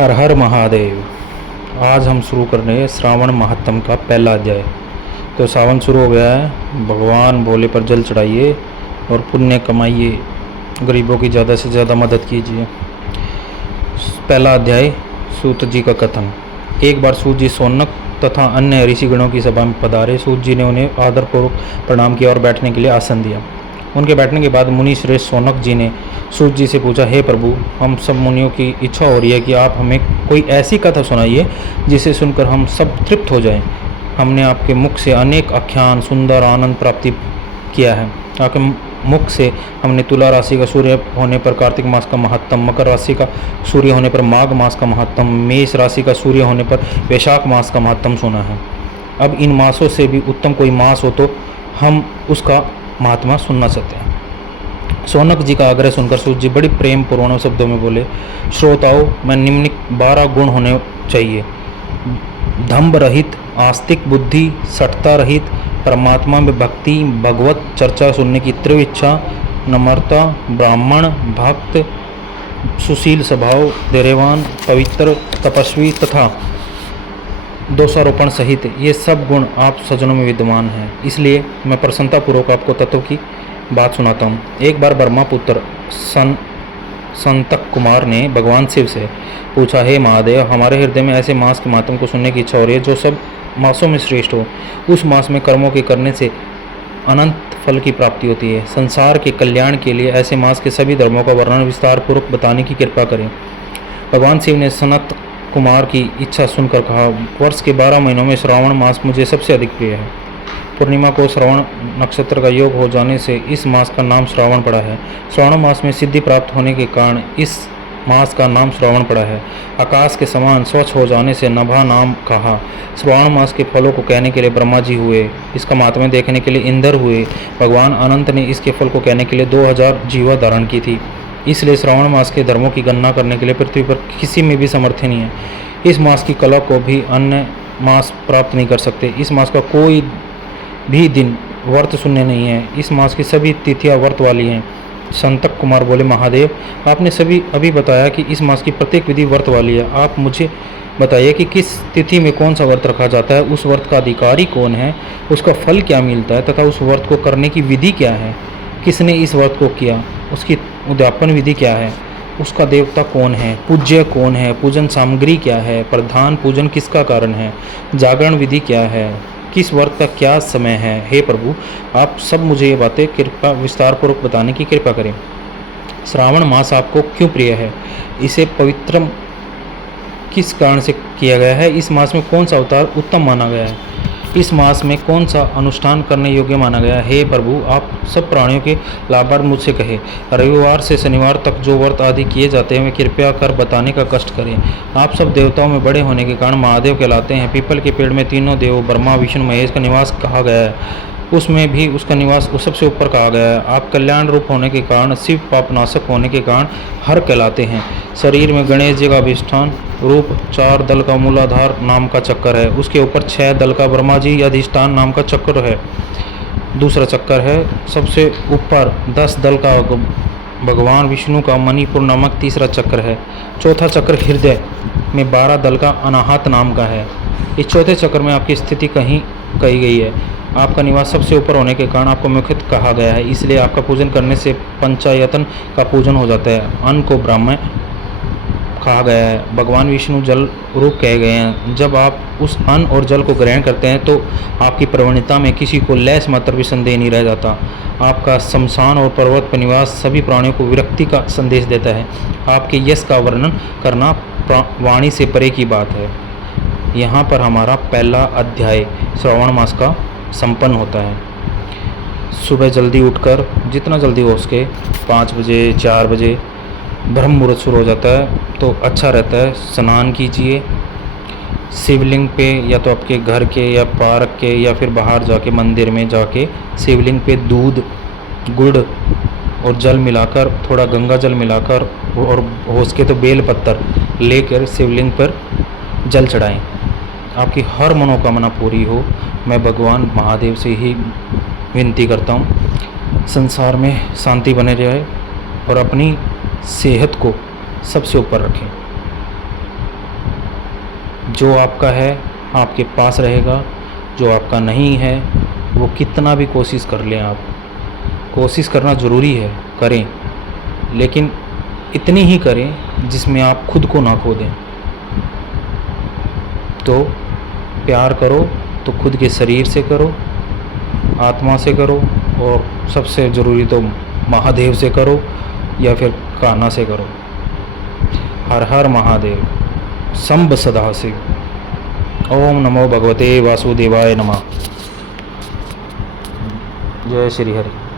हर हर महादेव। आज हम शुरू कर रहे हैं श्रावण महात्म का पहला अध्याय। तो सावन शुरू हो गया है। भगवान भोले पर जल चढ़ाइए और पुण्य कमाइए, गरीबों की ज़्यादा से ज़्यादा मदद कीजिए। पहला अध्याय, सूत जी का कथन। एक बार सूत जी शौनक तथा अन्य ऋषिगणों की सभा में पधारे। सूत जी ने उन्हें आदरपूर्वक प्रणाम किया और बैठने के लिए आसन दिया। उनके बैठने के बाद मुनि श्रेष्ठ शौनक जी ने सूत जी से पूछा, हे प्रभु, हम सब मुनियों की इच्छा हो रही है कि आप हमें कोई ऐसी कथा सुनाइए जिसे सुनकर हम सब तृप्त हो जाएं। हमने आपके मुख से अनेक आख्यान सुंदर आनंद प्राप्ति किया है। आपके मुख से हमने तुला राशि का सूर्य होने पर कार्तिक मास का महत्तम, मकर राशि का सूर्य होने पर माघ मास का महत्तम, मेष राशि का सूर्य होने पर वैशाख मास का महत्तम सुना है। अब इन मासों से भी उत्तम कोई मास हो तो हम उसका महात्मा सुनना चाहते हैं। शौनक जी का आग्रह सुनकर सूत जी बड़ी प्रेम पूर्ण शब्दों में बोले, श्रोताओं, मैं निम्न 12 गुण होने चाहिए। धम्भ रहित, आस्तिक बुद्धि, सठता रहित, परमात्मा में भक्ति, भगवत चर्चा सुनने की तीव्र इच्छा, नम्रता, ब्राह्मण, भक्त, सुशील स्वभाव, धैर्यवान, पवित्र, तपस्वी तथा दोषारोपण सहित ये सब गुण आप सज्जनों में विद्यमान हैं। इसलिए मैं प्रसन्नतापूर्वक आपको तत्व की बात सुनाता हूँ। एक बार ब्रह्मा पुत्र संतक कुमार ने भगवान शिव से पूछा, हे महादेव, हमारे हृदय में ऐसे मास के महात्म को सुनने की इच्छा हो रही है जो सब मासों में श्रेष्ठ हो। उस मास में कर्मों के करने से अनंत फल की प्राप्ति होती है। संसार के कल्याण के लिए ऐसे मास के सभी धर्मों का वर्णन विस्तार पूर्वक बताने की कृपा करें। भगवान शिव ने सनत कुमार की इच्छा सुनकर कहा, वर्ष के 12 महीनों में श्रावण मास मुझे सबसे अधिक प्रिय है। पूर्णिमा को श्रवण नक्षत्र का योग हो जाने से इस मास का नाम श्रावण पड़ा है। श्रावण मास में सिद्धि प्राप्त होने के कारण इस मास का नाम श्रावण पड़ा है। आकाश के समान स्वच्छ हो जाने से नभा नाम कहा। श्रावण मास के फलों को कहने के लिए ब्रह्मा जी हुए। इसका महात्म्य देखने के लिए इंद्र हुए। भगवान अनंत ने इसके फल को कहने के लिए 2000 जीवा धारण की थी। इसलिए श्रावण मास के धर्मों की गणना करने के लिए पृथ्वी पर किसी में भी समर्थ नहीं है। इस मास की कला को भी अन्य मास प्राप्त नहीं कर सकते। इस मास का कोई भी दिन व्रत शून्य नहीं है। इस मास की सभी तिथियां व्रत वाली हैं। संतक कुमार बोले, महादेव, आपने सभी अभी बताया कि इस मास की प्रत्येक विधि व्रत वाली है। आप मुझे बताइए कि किस तिथि में कौन सा व्रत रखा जाता है, उस व्रत का अधिकारी कौन है, उसका फल क्या मिलता है तथा उस व्रत को करने की विधि क्या है, किसने इस व्रत को किया, उसकी उद्यापन विधि क्या है, उसका देवता कौन है, पूज्य कौन है, पूजन सामग्री क्या है, प्रधान पूजन किसका कारण है, जागरण विधि क्या है, किस व्रत का क्या समय है। हे प्रभु, आप सब मुझे ये बातें कृपा विस्तार पूर्वक बताने की कृपा करें। श्रावण मास आपको क्यों प्रिय है, इसे पवित्र किस कारण से किया गया है, इस मास में कौन सा अवतार उत्तम माना गया है, इस मास में कौन सा अनुष्ठान करने योग्य माना गया है। हे प्रभु, आप सब प्राणियों के लाभार्थ मुझसे कहे। रविवार से शनिवार तक जो व्रत आदि किए जाते हैं वे कृपया कर बताने का कष्ट करें। आप सब देवताओं में बड़े होने के कारण महादेव कहलाते हैं। पीपल के पेड़ में तीनों देव ब्रह्मा विष्णु महेश का निवास कहा गया है, उसमें भी उसका निवास उस सबसे ऊपर कहा गया है। आप कल्याण रूप होने के कारण, शिव पापनाशक होने के कारण हर कहलाते हैं। शरीर में गणेश जी का अधिष्ठान रूप 4 दल का मूलाधार नाम का चक्कर है। उसके ऊपर 6 दल का ब्रह्मा जी अधिष्ठान नाम का चक्र है, दूसरा चक्कर है। सबसे ऊपर 10 दल का भगवान विष्णु का मणिपुर नामक तीसरा चक्र है। चौथा चक्र हृदय में 12 दल का अनाहत नाम का है। इस चौथे चक्र में आपकी स्थिति कहीं कही गई है। आपका निवास सबसे ऊपर होने के कारण आपको मुख्यत कहा गया है। इसलिए आपका पूजन करने से पंचायतन का पूजन हो जाता है। अन्न को ब्राह्मण कहा गया है। भगवान विष्णु जल रूप कहे गए हैं। जब आप उस अन्न और जल को ग्रहण करते हैं तो आपकी प्रवणता में किसी को लैस मात्र भी संदेह नहीं रह जाता। आपका शमशान और पर्वत पर निवास सभी प्राणियों को विरक्ति का संदेश देता है। आपके यश का वर्णन करना वाणी से परे की बात है। यहाँ पर हमारा पहला अध्याय श्रावण मास का संपन्न होता है। सुबह जल्दी उठकर, जितना जल्दी हो सके, 5 बजे 4 बजे ब्रह्म मुहूर्त शुरू हो जाता है तो अच्छा रहता है। स्नान कीजिए। शिवलिंग पे या तो आपके घर के या पार्क के या फिर बाहर जाके मंदिर में जाके शिवलिंग पे दूध, गुड़ और जल मिलाकर, थोड़ा गंगा जल मिलाकर और हो सके तो बेल पत्तर लेकर शिवलिंग पर जल चढ़ाएं। आपकी हर मनोकामना पूरी हो, मैं भगवान महादेव से ही विनती करता हूँ। संसार में शांति बने रहे और अपनी सेहत को सबसे ऊपर रखें। जो आपका है आपके पास रहेगा, जो आपका नहीं है वो कितना भी कोशिश कर लें आप, कोशिश करना ज़रूरी है, करें, लेकिन इतनी ही करें जिसमें आप खुद को ना खो दें। तो प्यार करो तो खुद के शरीर से करो, आत्मा से करो, और सबसे ज़रूरी तो महादेव से करो या फिर कान्हा से करो। हर हर महादेव, शंभ सदाशिव। ओम नमो भगवते वासुदेवाय नमः। जय श्री हरि।